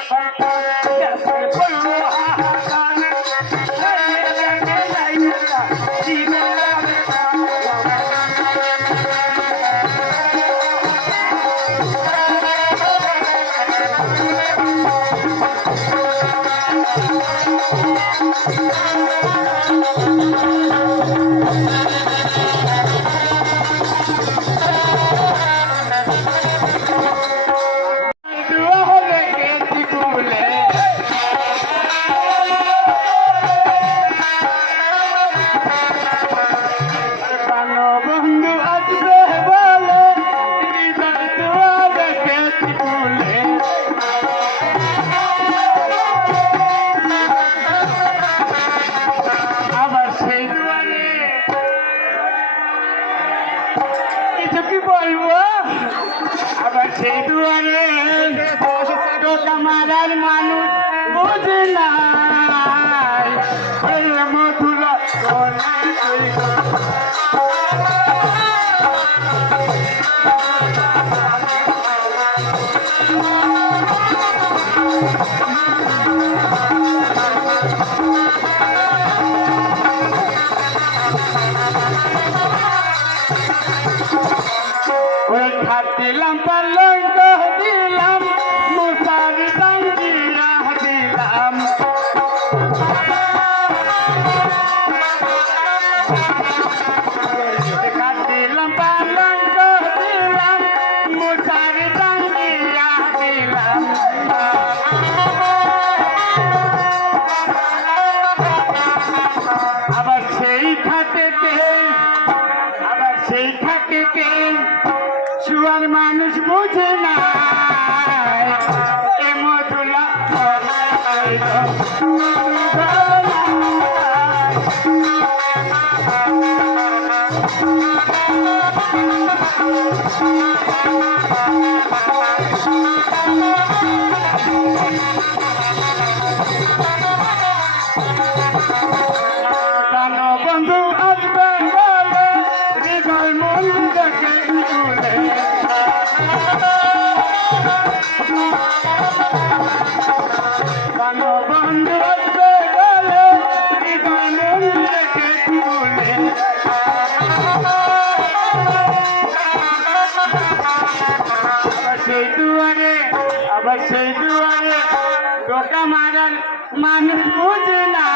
সন্তান দেশের করলো হাহাকার সেই দুয়ারে টোকা মারার মানুষ বুঝে নাই মধুরা দিলাম পালঙ্ক দিলাম মুসারি টাঙ্গিয়া দিলাম দিলাম পালঙ্ক দিলাম মুসারি টাঙ্গিয়া দিলাম আবার সেই থাকে শুয়ার মানুষ বুঝে না এ মধুলা বন্ধু আসবে হৃদয় মন দেখে বন্ধু আসবে হৃদয় মন দেখে আবার সেই দুয়ারে টোকা মারার মানুষ বুঝে না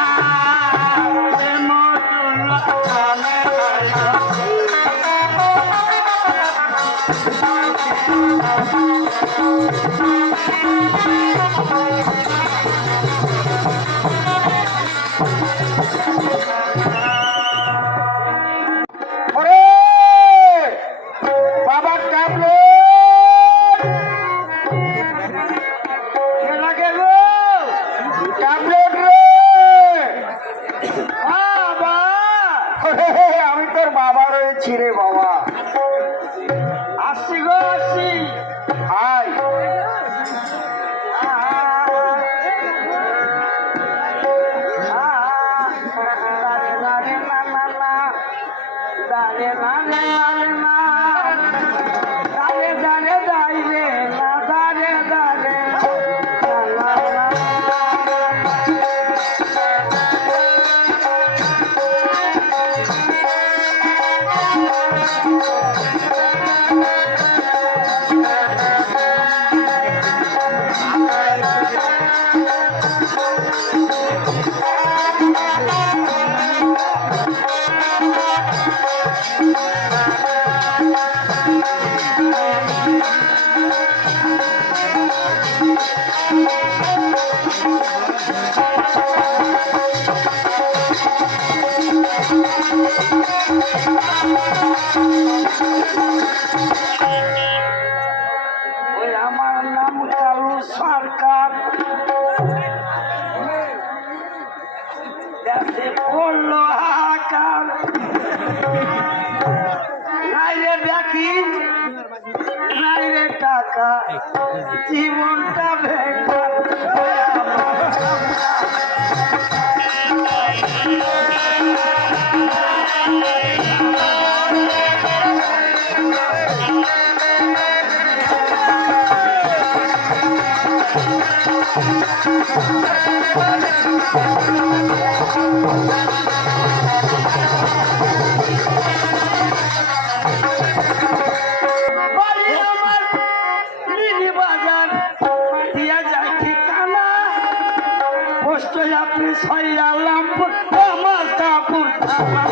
বাবা কাবলো আমি তোর বাবা রয়েছি রে বাবা আসছি গো আসছি আয় আমার নাম কালু সরকার দেশে পড়লো হাহাকার নাই রে দেখি নাই রে টাকা জীবনটা বেকার বাড়ি আমার লিলি বাজার দিয়া যায় ঠিকানা পোস্ট অফিস হইয়ালামপুর মাস্তাপুর থানা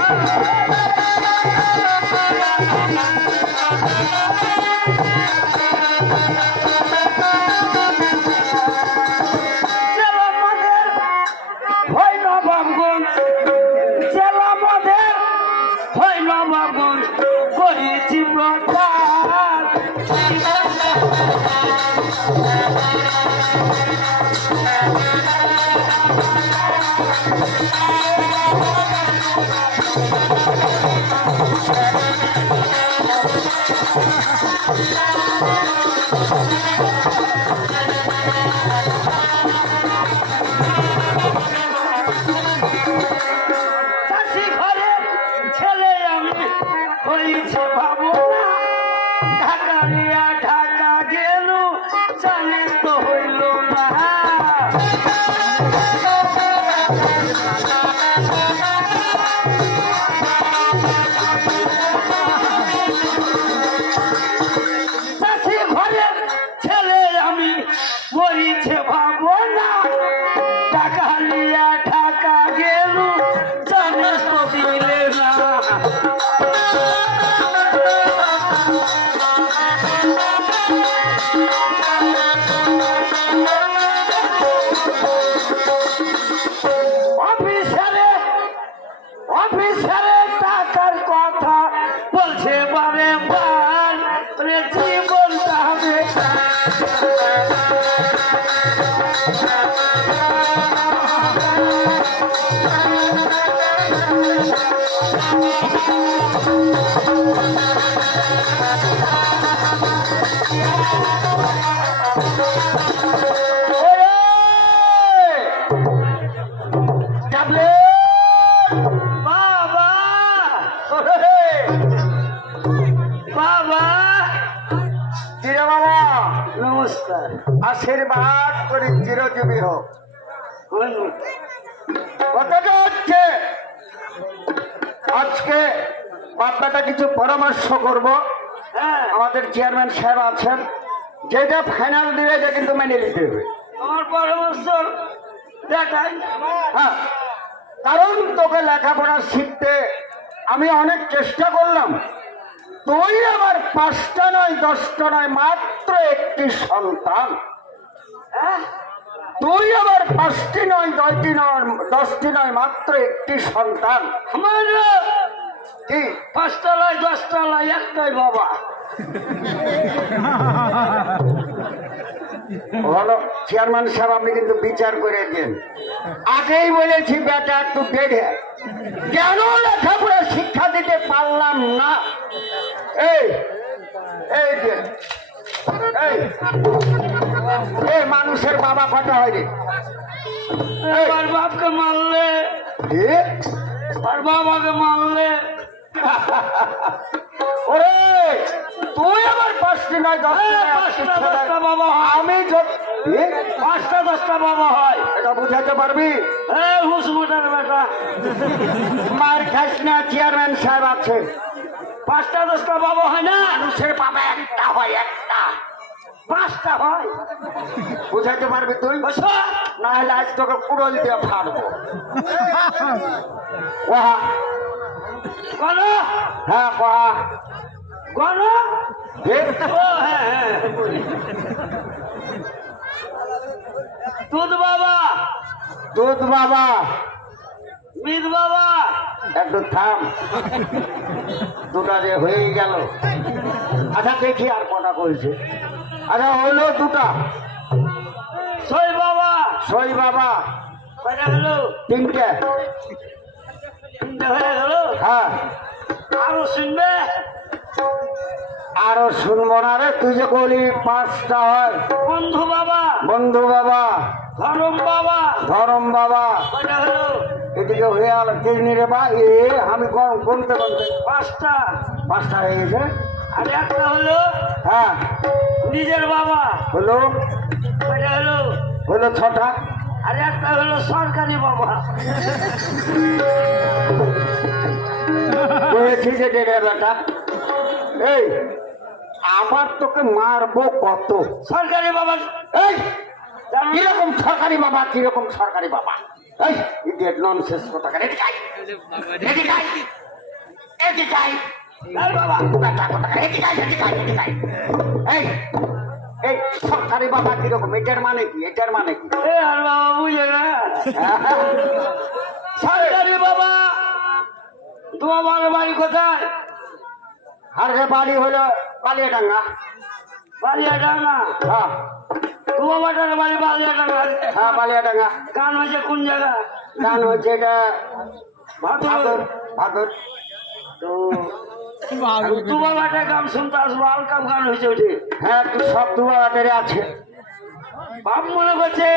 জেলা আমাদের হয় নবাবগঞ্জ জেলা আমাদের হয় নবাবগঞ্জ করেছি প্রচার চাষি ঘরের ছেলে আমি হয়েছে ভাবো না ঢাকা নিয়া ঢাকা গেল জানিস তো হইল না চাষি ঘরের ছেলে আমি হয়েছে ভাবো না ঢাকা নিয়া ঢাকা গেল জানিস তো দিলে না অফিসারে টাকার কথা বলছে বারে বার রে জীবনটা হবে বাবা বাবা কিরে বাবা, নমস্কার আশীর্বাদ করি চিরজীবী হোক। কথাটা হচ্ছে আজকে বাপ্পাটা কিছু পরামর্শ করব। হ্যাঁ আমাদের চেয়ারম্যান সাহেব আছেন, যেটা ফাইনাল দিলে এটা কিন্তু মেনে নিতে হবে। আমার পরামর্শ দেখাই হ্যাঁ, কারণ তোকে লেখাপড়া শিখতে আমি অনেক চেষ্টা করলাম। তুই আমার 5টা নয় 10টা নয় মাত্র একটি সন্তান। হ্যাঁ তুই আবার 5টি নয় 10টি নয় 10টি নয় মাত্র একটি সন্তান। আমার কি 5টা লাই 10টা লাই একটাই বাবা হলো চেয়ারম্যান সাহেব, আপনি কিন্তু বিচার করে দেন। আগেই বলেছি বেটা একটু বেড়ে কেন লেখাপড়া শিক্ষা দিতে পারলাম না। এই এই যে এই মানুষের বাবা কটা হয় রে? আমার বাপকে মারলে এ? আর বাবাকে মারলে ওরে তুই আবার 5টি নয় 10টি নয় 5টা 10টা বাবা হয় আমি 5টা 10টা বাবা হয় এটা বুঝাতে পারবি? হুসমুটার বেটা মার খাস না, চেয়ারম্যান সাহেব আছে। 5টা 10টা বাবা হয় না মানুষের বাবা একটা হয়, একটা। 5টা হয় বুঝাতে পারবি তুই? বুঝছো? না হলে আজ তোকে কুড়ল দিয়ে ফাড়বো। কহা গনো হ্যাঁ কহা গনো দেখ ও হ্যাঁ হ্যাঁ দুধ বাবা দুধ বাবা মিত বাবা একটু থাম, দুটা যে হয়ে গেল। আচ্ছা দেখি আর কটা করেছে। আচ্ছা হইলো দুটা। সই বাবা সই বাবা কয়টা হলো 3টে। 3টে হয়ে গেল হ্যাঁ আরো শুনবে আরো শুনবো না রে, তুই যে বলি 5টা হয়। বন্ধু বাবা বন্ধু বাবা ধরম বাবা ধরম বাবা কয়টা হলো এদিকে হয়ে গেল 3 রে বা এ আমি গুনতে গুনতে 5টা 5টা হয়ে গেছে। আর একটা হলো হ্যাঁ নিজের বাবা হলো কয়টা হলো 6টা। আর একটা হলো সরকারি বাবা। বলেছি যে ডেড়ে বেটা, এই আবার তোকে মারবো কত। সরকারি বাবা এই কিরকম সরকারি বাবা, কিরকম সরকারি বাবা? এই ইডিয়েট ননসেন্স কোথাকার। এদিকে আয়, এদিকে আয়, এদিকে আয়। এই বাবা বেটা কোথাকার, এদিকে আয়, এদিকে আয়, এদিকে আয়। এই এই সরকারি বাবা কিরকম? এটার মানে কি? এটার মানে কি? এ আর বাবা বুঝে না। সরকারি বাবা তোমার বাড়ি কোথায়? আরে বাড়ি হলো বালিয়াডাঙ্গা। বালিয়াডাঙ্গা? হ্যাঁ তোমার বাটার বাড়ি বালিয়াডাঙ্গা? হ্যাঁ বালিয়াডাঙ্গা। গান হয়েছে কোন জায়গা? গান হচ্ছে এটা ভাদর। ভাদর। ভাদর তো তোমার বাটার গান শুনতে আসবো, আলকাম গান হয়েছে ওটি। হ্যাঁ একটু সব দুয়ারে আছে। বাপ মনে করছে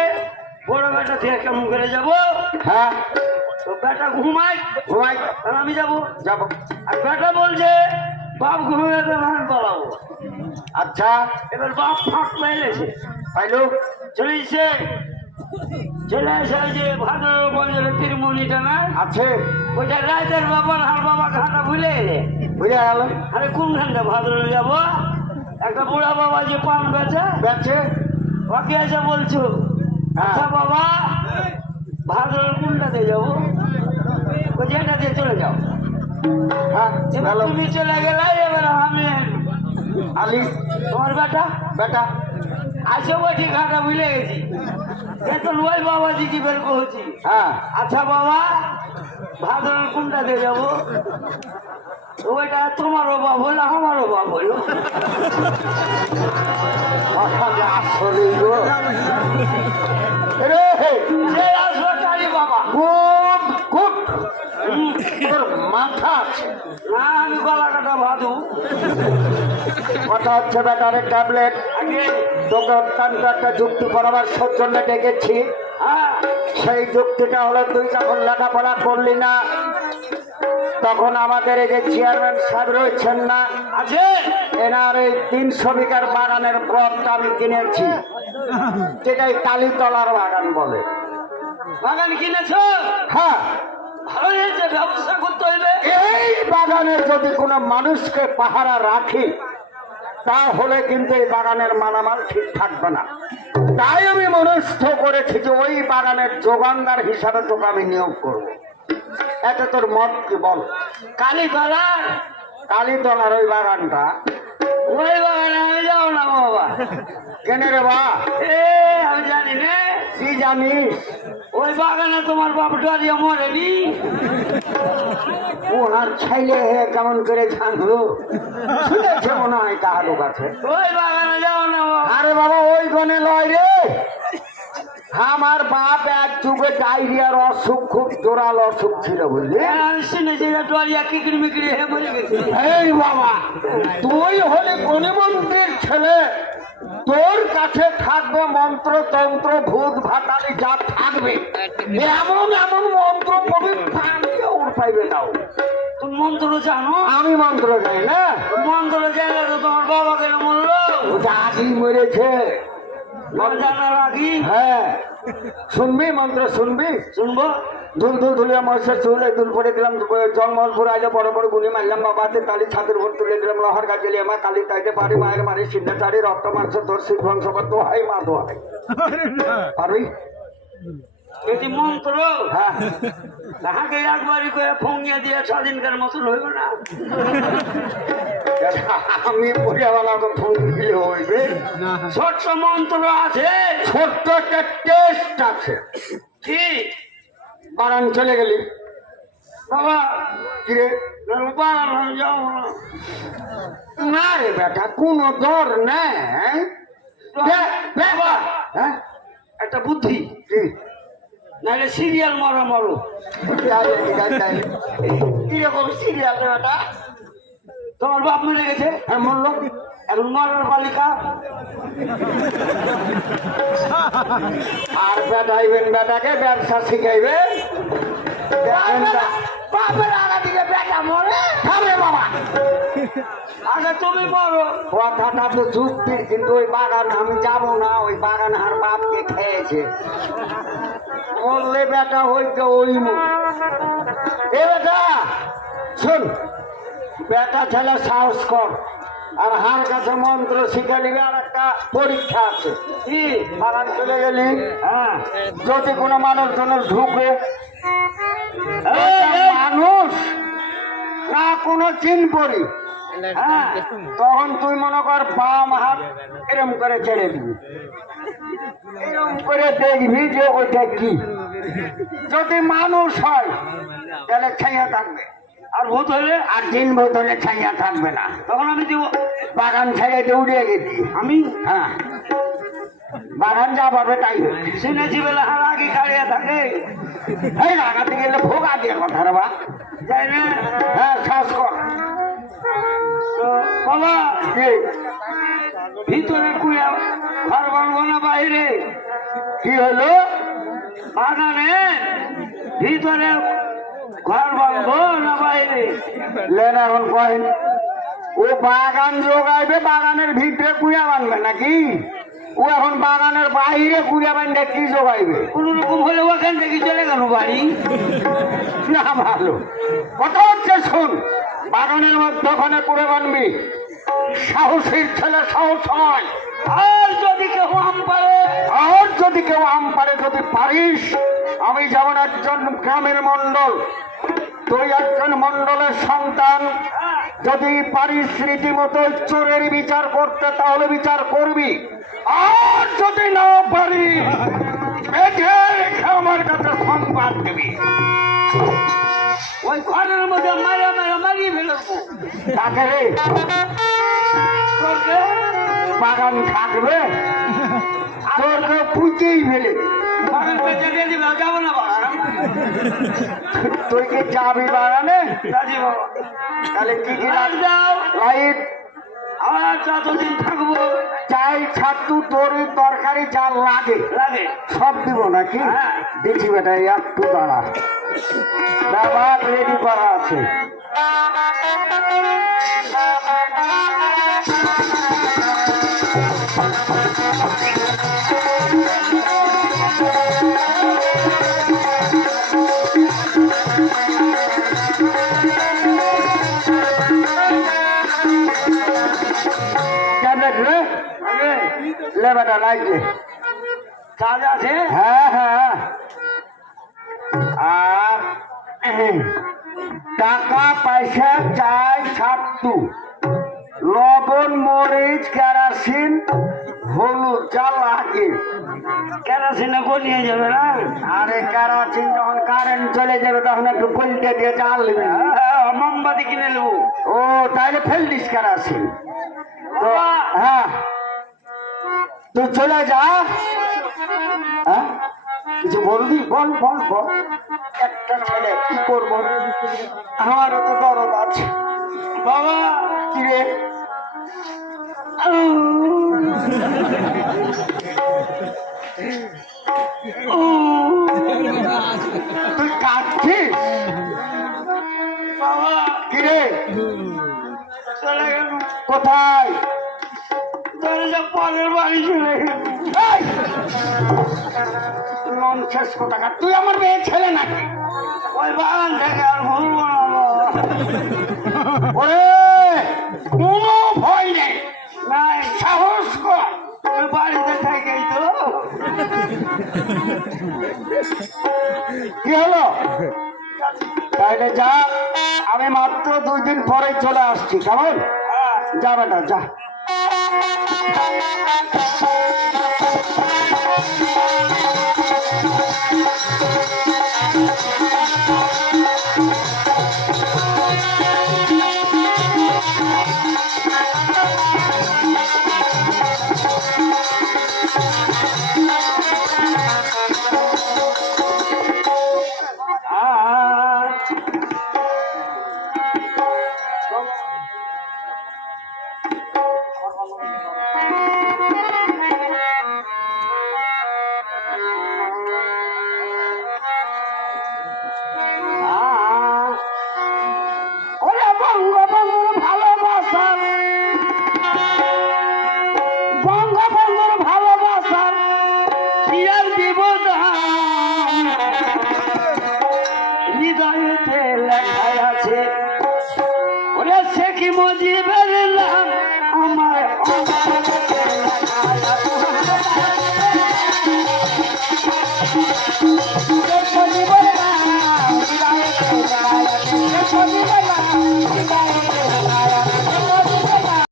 বড় বেটা থেকে কেমন করে যাবো। হ্যাঁ তো বেটা ঘুমাই, ঘুমাই আর আমি যাবো। যাবো। আর বেটা বলছে বাপ ঘুমিয়ে তো ধান পালাবো। আচ্ছা এবার বাপ ফাঁক পাইলেছে, পাইলু চলেছে। চলে এসে ওই যে ভাদর বন্ধের তিরমুনিটা না আছে, ওইটা রাতের বাবার হার বাবা ঘাটা ভুলে এলে। বুঝে গেল। আরে কোনখানটা ভাদরে যাবো? একটা বুড়া বাবা যে পান বেচে, বেচে ওকে এসে বলছো আচ্ছা বাবা ভাদরের কোনটাতে যাবো? ওই যেটা দিয়ে চলে যাও। হ্যাঁ এবার গেল। তুমি চলে গেলে, এবার আমি আলি তোমার বেটা বেটা আসো বলছি ঘাটা ভুলে গেছি। এখন ওই বাবাজি কি বের করছি। হ্যাঁ আচ্ছা বাবা ভাদরের কোনটাতে যাবো? ওইটা তোমারও বাপ হলো আমারও বাপ হলো। আসলে গো রে সে সরকারি বাবা। খুব খুব তোর মাথা আছে। না আমি গলা কাটা ভাদু। কথা হচ্ছে বেটারে ট্যাবলেট। আগে তোকে অত্যন্ত একটা যুক্তি করাবার সৌজন্যে ডেকেছি। হ্যাঁ সেই যুক্তিটা হলো তুই যখন লেখাপড়া করলি না তখন আমাদের এই যে চেয়ারম্যান সাহেব রয়েছেন না, আছে এনার এই 300 বিঘার বাগানের প্লটটা আমি কিনেছি, যেটাই কালীতলার বাগান বলে। বাগান কিনেছো? হ্যাঁ ভালো হয়েছে, ব্যবসা করতে হইবে। এই বাগানের যদি কোনো মানুষকে পাহারা রাখি তাহলে কিন্তু এই বাগানের মালামাল ঠিক থাকবে না। তাই আমি মনস্থ করেছি যে ওই বাগানের যোগানদার হিসাবে তোকে আমি নিয়োগ করবো। এতে তোর মত কি বল? কালীতলার কালীতলার ওই বাগানটা ওই বাগানে আমি যাও না বাবা। কেনে রে বা? এ আমি জানি রে, কি জানিস? ওই বাগানে তোমার বাপ ডরিয়া মরেনি। ওনার ছেলে কেমন করে জানলো? শুনেছে মনে হয় কাহারো কাছে। ওই বাগানে যাও না বাবা। আরে বাবা ওই গনে লয় রে, আমার বাপ এক যুগে ডায়রিয়ার অসুখ, খুব জোরাল অসুখ ছিল বুঝলি। আমি শুনেছি যে ডরিয়া কিকড়ি মিকড়ি হয়ে মরে গেছে। এই বাবা তুই হলে গণিমন্ত্রীর ছেলে, তোর কাছে থাকবে মন্ত্র তন্ত্র ভূত ভাতালি যা থাকবে, এমন এমন মন্ত্র পবিত্র ওর পাইবে তাও। তুমি মন্ত্র জানো? আমি মন্ত্র জানি না। মন্ত্র জানলে তো তোমার বাবা কেন মরলো? ওটা আগেই মরেছে। জানার আগে হ্যাঁ শুনবি মন্ত্র শুনবি? শুনবো। দুল দুল দুলিয়া মহেশ্বর চুল এই দুল পরে দিলাম জঙ্গলপুর আজ বড় বড় গুলি মারলাম বাবাতে তালি ছাদের ভোট তুলে দিলাম লহর গাছলি আমার কালি তাইতে পারি মায়ের মারি সিদ্ধাচারি রক্ত মাংস দর্শিত ধ্বংস করতে হয় মা দোহাই পারবি? এটি মন্ত্র। হ্যাঁ তাহাকে একবারই করে ফঙ্গিয়ে দিয়ে স্বাধীনকার মতন হইব না। আমি বুঝাওয়ালাকে ফোন দিলে হইবে। ছোট্ট মন্ত্র আছে, ছোট্ট একটা টেস্ট আছে। কি বারান চলে গেলি বাবা? কিরে বাগান আমি যাবো না। না রে বেটা কোনো দর নেই। বাবা হ্যাঁ একটা বুদ্ধি, কি? নাহলে সিরিয়াল মারো মারো। কিরকম সিরিয়াল রে বেটা? তোমার বাপ মরে গেছে, হ্যাঁ মরলো। এখন মরার বালিকা। আর বেটাইবেন বেটাকে ব্যবসা শিখাইবে। বাপের আগা দিকে বেটা বেটা মরে থামরে বাবা, আগে তুমি মরো। কথাটা তো যুক্তির, কিন্তু ওই বাগান আমি যাবো না, ওই বাগান আর বাপকে খেয়েছে। মরলে বেটা হইতে ওই মুখ। এ বেটা শোন, বেটা ছেলে সাহস কর, আর হার কাছে মন্ত্র শিখে নিবে। আর একটা পরীক্ষা আছে, কি বাগান চলে গেলি, হ্যাঁ, যদি কোনো মানুষ ঢুকে, মানুষ না কোনো চিন পড়ি, হ্যাঁ, তখন তুই মনে কর বাম হাত এরম করে ছেড়ে দিবি, এরম করে দেখবি যে ওইটা কি। যদি মানুষ হয় তাহলে ছাইয়া থাকবে, আর ভূত হইলে আর দিন ভূত হলে ছাইয়া থাকবে না। তখন আমি দিব। বাগান ছেড়ে দৌড়িয়ে গেছি আমি হ্যাঁ, বাগান যা পাবে তাই হবে। শুনেছি বেলা হার আগে খাড়িয়া থাকে, এই লাগাতে গেলে ভোগা দিয়ে কথা রে বা। যাই না। হ্যাঁ শ্বাস কর। তো বাবা কি ভিতরে কুড়িয়া ঘর বানবো না বাইরে? কি হলো? বাগানে ভিতরে ঘর বানবো না বাইরে? লেন এখন কহেন, ও বাগান যোগাইবে, বাগানের ভিতরে কুড়িয়া বানবে নাকি? ও এখন বাগানের বাইরে কুড়িয়া বানবে, কি যোগাইবে? কোন রকম হলে ওখান থেকে চলে গেল বাড়ি। না ভালো কথা হচ্ছে, শোন, বাগানের মধ্যে ওখানে করে বানবি। সাহসীর ছেলে সাহস হয়। আর যদি কেউ আম পারে, আর যদি কেউ আম পারে, যদি পারিস, আমি যেমন একজন গ্রামের মন্ডল, তুই একজন মন্ডলের সন্তান, যদি পারিস রীতিমতো চোরের বিচার করতে, তাহলে বিচার করবি। আর যদি না পারিস, বেঁধে রেখে আমার কাছে সংবাদ দিবি। ওই ঘরের মধ্যে মারিয়ে ফেলবো। তাকে রে তোরকে বাগান থাকবে, তোরকে পুঁতেই ফেলে দিবি। বাগান বেঁচে দিয়ে দিবে, যাবো না বাগান। তুই কি যাবি বাগানে? রাজি বাবা, তাহলে কি কি আর যাও। লাইট, আর যতদিন থাকবো চাই, ছাতু, তরি, তরকারি যা লাগে লাগে সব দিব নাকি? হ্যাঁ। দিচ্ছি বেটা, একটু দাঁড়া, দাবার রেডি করা আছে। ট্যাবলেট রে, লে বেটা লাইট লে। কাজ আছে। হ্যাঁ হ্যাঁ, আর টাকা পয়সা চাই, ছাতু, লবণ, মরিচ, কেরাসিন, হলুদ যা লাগে। কেরাসিনে গলিয়ে যাবে না? আরে কেরাসিন যখন কারেন্ট চলে যাবে তখন একটু গলিতে দিয়ে জাল নেবে। মোমবাতি কিনে নেবো। ও তাইলে ফেল দিস কেরাসিন তো। বাবা, হ্যাঁ, তুই চলে যা। হ্যাঁ, কিছু বলবি? বল বল বল। একটা ছেলে কি করবো, আমারও তো দরদ আছে। বাবা কি রে? তুই কাঁদছিস? বাবা কি রে? চলে গেল। কোথায়? দরজা পরের বাড়ি চলে গেল। এই! ননসেন্স কোথাকার, তুই আমার মেয়ে ছেলে নাকি? ওই বাগান থেকে আর ঘুরবো না বাবা। ওরে কোনো ভয় নেই, নাই, সাহস কর। ওই বাড়িতে থেকেই তো। কি হলো? তাইলে যা, আমি মাত্র 2 দিন পরে চলে আসছি, কেমন? যা বেটা যা। কি আর দিব দাম, হৃদয়েতে লেখা আছে ওরে শেখ মুজিব